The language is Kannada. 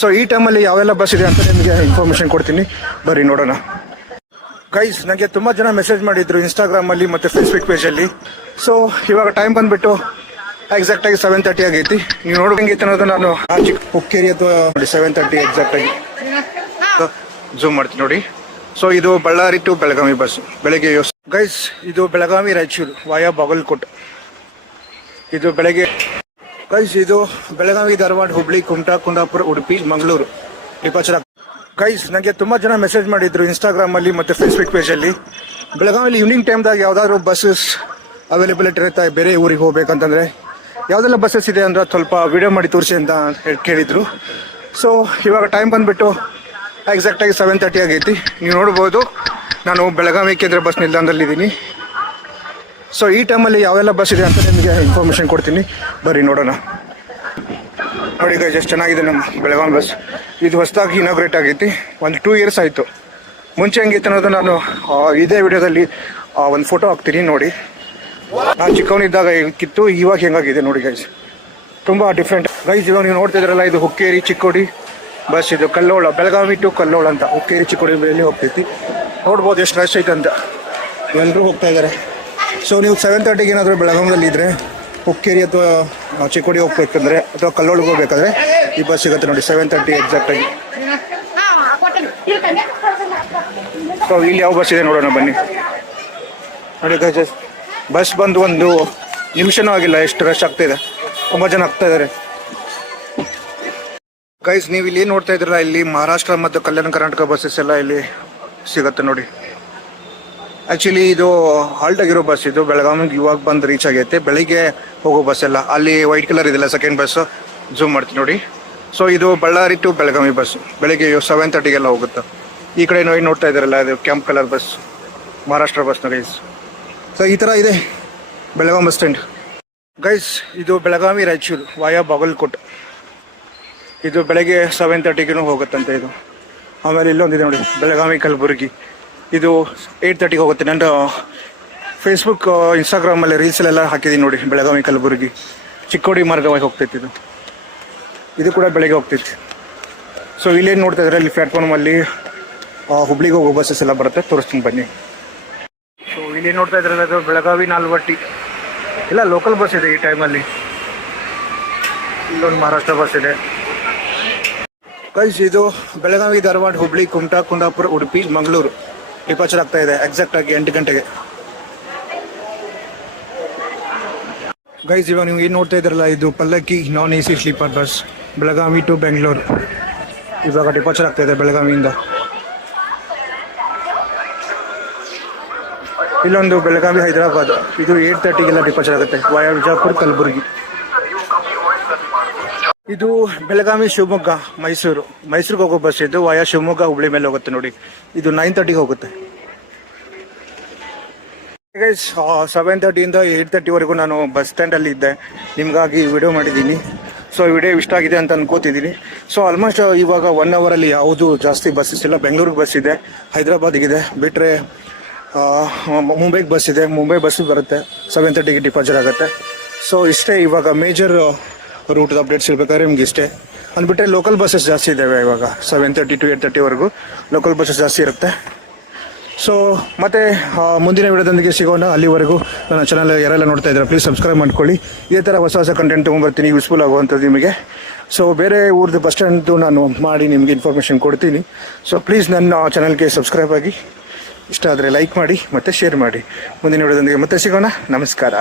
ಸೊ ಈ ಟೈಮಲ್ಲಿ ಯಾವೆಲ್ಲ ಬಸ್ ಇದೆ ಅಂತ ನಿಮಗೆ ಇನ್ಫಾರ್ಮೇಷನ್ ಕೊಡ್ತೀನಿ, ಬರ್ರಿ ನೋಡೋಣ. ಗೈಸ್, ನನಗೆ ತುಂಬ ಜನ ಮೆಸೇಜ್ ಮಾಡಿದ್ರು ಇನ್ಸ್ಟಾಗ್ರಾಮಲ್ಲಿ ಮತ್ತು ಫೇಸ್ಬುಕ್ ಪೇಜಲ್ಲಿ. ಸೊ ಇವಾಗ ಟೈಮ್ ಬಂದುಬಿಟ್ಟು ಎಕ್ಸಾಕ್ಟಾಗಿ 7:30 ಆಗೈತಿ. ನೀವು ನೋಡೋಂಗಿತ್ತು ಅನ್ನೋದು ನಾನು ಹುಕ್ಕೇರಿ ಅಥವಾ ನೋಡಿ 7:30 ಎಕ್ಸಾಕ್ಟಾಗಿ ಝೂಮ್ ಮಾಡ್ತೀನಿ ನೋಡಿ. ಸೊ ಇದು ಬಳ್ಳಾರಿ ಟು ಬೆಳಗಾವಿ ಬಸ್ ಬೆಳಗ್ಗೆ. ಗೈಸ್, ಇದು ಬೆಳಗಾವಿ ರಾಯಚೂರು ವಾಯಾ ಬಾಗಲಕೋಟ್. ಇದು ಬೆಳಗ್ಗೆ. ಗೈಸ್, ಇದು ಬೆಳಗಾವಿ ಧಾರವಾಡ ಹುಬ್ಳಿ ಕುಮಟಾ ಕುಂದಾಪುರ ಉಡುಪಿ ಮಂಗಳೂರು ಡಿಪಾರ್ಚರ್. ಗೈಸ್, ನನಗೆ ತುಂಬ ಜನ ಮೆಸೇಜ್ ಮಾಡಿದ್ರು ಇನ್ಸ್ಟಾಗ್ರಾಮಲ್ಲಿ ಮತ್ತು ಫೇಸ್ಬುಕ್ ಪೇಜಲ್ಲಿ ಬೆಳಗಾವಿಲಿ ಈವ್ನಿಂಗ್ ಟೈಮ್ದಾಗ ಯಾವುದಾದ್ರು ಬಸ್ಸಸ್ ಅವೈಲೇಬಿಲಿಟಿ ಇರುತ್ತೆ ಬೇರೆ ಊರಿಗೆ ಹೋಗ್ಬೇಕಂತಂದರೆ ಯಾವುದೆಲ್ಲ ಬಸ್ಸಸ್ ಇದೆ ಅಂದ್ರೆ ಸ್ವಲ್ಪ ವಿಡಿಯೋ ಮಾಡಿ ತೋರಿಸಿ ಅಂತ ಕೇಳಿದರು. ಸೊ ಇವಾಗ ಟೈಮ್ ಬಂದುಬಿಟ್ಟು ಎಕ್ಸಾಕ್ಟಾಗಿ 7:30 ಆಗೈತಿ. ನೀವು ನೋಡ್ಬೋದು ನಾನು ಬೆಳಗಾವಿ ಕೇಂದ್ರ ಬಸ್ ನಿಲ್ದಾಣದಲ್ಲಿದ್ದೀನಿ. ಸೊ ಈ ಟೈಮಲ್ಲಿ ಯಾವೆಲ್ಲ ಬಸ್ ಇದೆ ಅಂತ ನಿಮಗೆ ಇನ್ಫಾರ್ಮೇಷನ್ ಕೊಡ್ತೀನಿ, ಬರ್ರಿ ನೋಡೋಣ. ನೋಡಿ ಗೈಸ್, ಎಷ್ಟು ಚೆನ್ನಾಗಿದೆ ನಮ್ಮ ಬೆಳಗಾವಿ ಬಸ್. ಇದು ಹೊಸದಾಗಿ ಇನಾಗ್ರೇಟ್ ಆಗೈತಿ. ಒಂದು 2 ಇಯರ್ಸ್ ಆಯಿತು. ಮುಂಚೆ ಹೆಂಗಿತ್ತು ಅನ್ನೋದು ನಾನು ಇದೇ ವಿಡಿಯೋದಲ್ಲಿ ಒಂದು ಫೋಟೋ ಹಾಕ್ತೀನಿ ನೋಡಿ. ನಾನು ಚಿಕ್ಕವನಿದ್ದಾಗ ಹೆಂಗಿತ್ತು, ಇವಾಗ ಹೆಂಗಾಗಿದೆ ನೋಡಿ ಗೈಸ್, ತುಂಬ ಡಿಫ್ರೆಂಟ್. ಗೈಸ್, ಇವಾಗ ನೀವು ನೋಡ್ತಾ ಇದ್ರಲ್ಲ, ಇದು ಹುಕ್ಕೇರಿ ಚಿಕ್ಕೋಡಿ ಬಸ್. ಇದು ಕಲ್ಲೋಳ, ಬೆಳಗಾವಿ ಟು ಕಲ್ಲೋಳ ಅಂತ ಹುಕ್ಕೇರಿ ಚಿಕ್ಕೋಡಿ ಮೇಲೆ ಹೋಗ್ತೈತಿ. ನೋಡ್ಬೋದು ಎಷ್ಟು ರಶ್ ಐತೆ ಅಂತ, ಎಲ್ಲರೂ ಹೋಗ್ತಾ ಇದ್ದಾರೆ. ಸೊ ನೀವು 7:30ಗೆ ಏನಾದರೂ ಬೆಳಗಾವಿಯಲ್ಲಿ ಇದ್ದರೆ ಹುಕ್ಕೇರಿ ಅಥವಾ ಚಿಕ್ಕೋಡಿ ಹೋಗ್ಬೇಕಂದ್ರೆ ಅಥವಾ ಕಲ್ಲೋಳಿಗೆ ಹೋಗ್ಬೇಕಾದ್ರೆ ಈ ಬಸ್ ಸಿಗುತ್ತೆ ನೋಡಿ 7:30 ಎಕ್ಸಾಕ್ಟಾಗಿ. ಸೊ ಇಲ್ಲಿ ಯಾವ ಬಸ್ ಇದೆ ನೋಡೋಣ ಬನ್ನಿ. ನೋಡಿ ಗೈಸ್, ಬಸ್ ಬಂದು 1 ನಿಮಿಷನೂ ಆಗಿಲ್ಲ, ಎಷ್ಟು ರಶ್ ಆಗ್ತಾಯಿದೆ, ತುಂಬ ಜನ ಆಗ್ತಾ ಇದ್ದಾರೆ. ಗೈಸ್, ನೀವು ಇಲ್ಲಿ ಏನು ನೋಡ್ತಾ ಇದ್ರಲ್ಲ, ಇಲ್ಲಿ ಮಹಾರಾಷ್ಟ್ರ ಮತ್ತು ಕಲ್ಯಾಣ ಕರ್ನಾಟಕ ಬಸ್ಸಸ್ ಎಲ್ಲ ಇಲ್ಲಿ ಸಿಗುತ್ತೆ ನೋಡಿ. ಆ್ಯಕ್ಚುಲಿ ಇದು ಹಾಲ್ಟ್ ಆಗಿರೋ ಬಸ್. ಇದು ಬೆಳಗಾವಿಗೆ ಇವಾಗ ಬಂದು ರೀಚ್ ಆಗೈತೆ. ಬೆಳಿಗ್ಗೆ ಹೋಗೋ ಬಸ್ ಎಲ್ಲ ಅಲ್ಲಿ ವೈಟ್ ಕಲರ್ ಇದೆಲ್ಲ ಸೆಕೆಂಡ್ ಬಸ್ಸು, ಝೂಮ್ ಮಾಡ್ತೀನಿ ನೋಡಿ. ಸೊ ಇದು ಬಳ್ಳಾರಿ ಟು ಬೆಳಗಾವಿ ಬಸ್ ಬೆಳಿಗ್ಗೆ 7:30ಗೆಲ್ಲ ಹೋಗುತ್ತೆ. ಈ ಕಡೆ ಏನು ನೋಡ್ತಾ ಇದ್ದಾರಲ್ಲ, ಇದು ಕೆಂಪ್ ಕಲರ್ ಬಸ್ ಮಹಾರಾಷ್ಟ್ರ ಬಸ್ನ ಗೈಸ್. ಸೊ ಈ ಥರ ಇದೆ ಬೆಳಗಾವಿ ಬಸ್ ಸ್ಟ್ಯಾಂಡ್. ಗೈಸ್, ಇದು ಬೆಳಗಾವಿ ರಾಯಚೂರು ವಾಯಾ ಬಾಗಲಕೋಟ್. ಇದು ಬೆಳಗ್ಗೆ 7:30ಗೂ ಹೋಗುತ್ತಂತೆ ಇದು. ಆಮೇಲೆ ಇಲ್ಲೊಂದಿದೆ ನೋಡಿ ಬೆಳಗಾವಿ ಕಲಬುರಗಿ. ಇದು 8:30ಗೆ ಹೋಗುತ್ತೆ. ನನ್ನ ಫೇಸ್ಬುಕ್ ಇನ್ಸ್ಟಾಗ್ರಾಮಲ್ಲಿ ರೀಲ್ಸಲ್ಲೆಲ್ಲ ಹಾಕಿದ್ದೀನಿ ನೋಡಿ. ಬೆಳಗಾವಿ ಕಲಬುರಗಿ ಚಿಕ್ಕೋಡಿ ಮಾರ್ಗವಾಗಿ ಹೋಗ್ತೈತಿ ಇದು. ಇದು ಕೂಡ ಬೆಳಗ್ಗೆ ಹೋಗ್ತೈತಿ. ಸೊ ಇಲ್ಲೇನು ನೋಡ್ತಾ ಇದ್ದಾರೆ, ಇಲ್ಲಿ ಪ್ಲ್ಯಾಟ್ಫಾರ್ಮಲ್ಲಿ ಹುಬ್ಳಿಗೆ ಹೋಗೋ ಬಸ್ಸಸ್ ಎಲ್ಲ ಬರುತ್ತೆ, ತೋರಿಸ್ತೀನಿ ಬನ್ನಿ. ಸೊ ಇಲ್ಲೇನು ನೋಡ್ತಾ ಇದ್ರಲ್ಲ, ಅದು ಬೆಳಗಾವಿ ನಾಲ್ವಟ್ಟಿ ಇಲ್ಲ ಲೋಕಲ್ ಬಸ್ ಇದೆ ಈ ಟೈಮಲ್ಲಿ. ಇಲ್ಲೊಂದು ಮಹಾರಾಷ್ಟ್ರ ಬಸ್ ಇದೆ. ಗೈಸ್, ಇದು ಬೆಳಗಾವಿ ಧಾರವಾಡ ಹುಬ್ಳಿ ಕುಮಟಾ ಕುಂದಾಪುರ ಉಡುಪಿ ಮಂಗಳೂರು ಡಿಪಾರ್ಚರ್ ಆಗ್ತಾ ಇದೆ ಎಕ್ಸಾಕ್ಟಾಗಿ 8 ಗಂಟೆಗೆ. ಗೈಸ್, ಇವಾಗ ನೀವು ಏನು ನೋಡ್ತಾ ಇದ್ರಲ್ಲ, ಇದು Pallakki non AC sleeper bus Belagavi to Bengaluru. ಇವಾಗ ಡಿಪಾರ್ಚರ್ ಆಗ್ತಾ ಇದೆ ಬೆಳಗಾವಿಯಿಂದ. ಇಲ್ಲೊಂದು ಬೆಳಗಾವಿ ಹೈದರಾಬಾದ್. ಇದು 8:30ಗೆಲ್ಲ ಡಿಪಾರ್ಚರ್ ಆಗುತ್ತೆ ವಾಯಾ ವಿಜಯಪುರ ಕಲಬುರಗಿ. ಇದು ಬೆಳಗಾವಿ ಶಿವಮೊಗ್ಗ ಮೈಸೂರಿಗೆ ಹೋಗೋ ಬಸ್. ಇದು ವಾಯಾ ಶಿವಮೊಗ್ಗ ಹುಬ್ಳಿ ಮೇಲೆ ಹೋಗುತ್ತೆ ನೋಡಿ. ಇದು 9:30ಗೆ ಹೋಗುತ್ತೆ. ಗೈಸ್, 7:30ಇಂದ 8:30ವರೆಗೂ ನಾನು ಬಸ್ ಸ್ಟ್ಯಾಂಡಲ್ಲಿ ಇದ್ದೆ, ನಿಮಗಾಗಿ ವಿಡಿಯೋ ಮಾಡಿದ್ದೀನಿ. ಸೊ ವಿಡಿಯೋ ಇಷ್ಟ ಆಗಿದೆ ಅಂತ ಅನ್ಕೋತಿದ್ದೀನಿ. ಸೊ ಆಲ್ಮೋಸ್ಟ್ ಇವಾಗ 1 ಅವರಲ್ಲಿ ಯಾವುದು ಜಾಸ್ತಿ ಬಸ್ಸಸ್ ಇಲ್ಲ. ಬೆಂಗಳೂರಿಗೆ ಬಸ್ ಇದೆ, ಹೈದರಾಬಾದಿಗಿದೆ, ಬಿಟ್ಟರೆ ಮುಂಬೈಗೆ ಬಸ್ ಇದೆ. ಮುಂಬೈ ಬಸ್ ಬರುತ್ತೆ 7:30ಗೆ ಡಿಪಾರ್ಚರ್ ಆಗುತ್ತೆ. ಸೊ ಇಷ್ಟೇ ಇವಾಗ ಮೇಜರ್ ರೂಟ್ದ ಅಪ್ಡೇಟ್ಸ್ ಇರಬೇಕಾದ್ರೆ ನಿಮ್ಗೆ ಇಷ್ಟೇ. ಅಂದ್ಬಿಟ್ರೆ ಲೋಕಲ್ ಬಸ್ಸಸ್ ಜಾಸ್ತಿ ಇದ್ದಾವೆ ಇವಾಗ 7:30 to 8:30ವರೆಗೂ ಲೋಕಲ್ ಬಸ್ಸಸ್ ಜಾಸ್ತಿ ಇರುತ್ತೆ. ಸೊ ಮತ್ತೆ ಮುಂದಿನ ವಿಡಿಯೋದೊಂದಿಗೆ ಸಿಗೋಣ. ಅಲ್ಲಿವರೆಗೂ ನನ್ನ ಚಾನಲ್ ಯಾರೆಲ್ಲ ನೋಡ್ತಾ ಇದ್ದಾರೆ ಪ್ಲೀಸ್ ಸಬ್ಸ್ಕ್ರೈಬ್ ಮಾಡ್ಕೊಳ್ಳಿ. ಇದೇ ಥರ ಹೊಸ ಕಂಟೆಂಟ್ ತೊಗೊಂಡ್ಬರ್ತೀನಿ, ಯೂಸ್ಫುಲ್ ಆಗುವಂಥದ್ದು ನಿಮಗೆ. ಸೊ ಬೇರೆ ಊರದ್ದು ಬಸ್ ಸ್ಟ್ಯಾಂಡ್ದು ನಾನು ಮಾಡಿ ನಿಮಗೆ ಇನ್ಫಾರ್ಮೇಷನ್ ಕೊಡ್ತೀನಿ. ಸೊ ಪ್ಲೀಸ್ ನನ್ನ ಚಾನಲ್ಗೆ ಸಬ್ಸ್ಕ್ರೈಬ್ ಆಗಿ, ಇಷ್ಟ ಆದರೆ ಲೈಕ್ ಮಾಡಿ ಮತ್ತು ಶೇರ್ ಮಾಡಿ. ಮುಂದಿನ ವಿಡಿಯೋದೊಂದಿಗೆ ಮತ್ತೆ ಸಿಗೋಣ. ನಮಸ್ಕಾರ.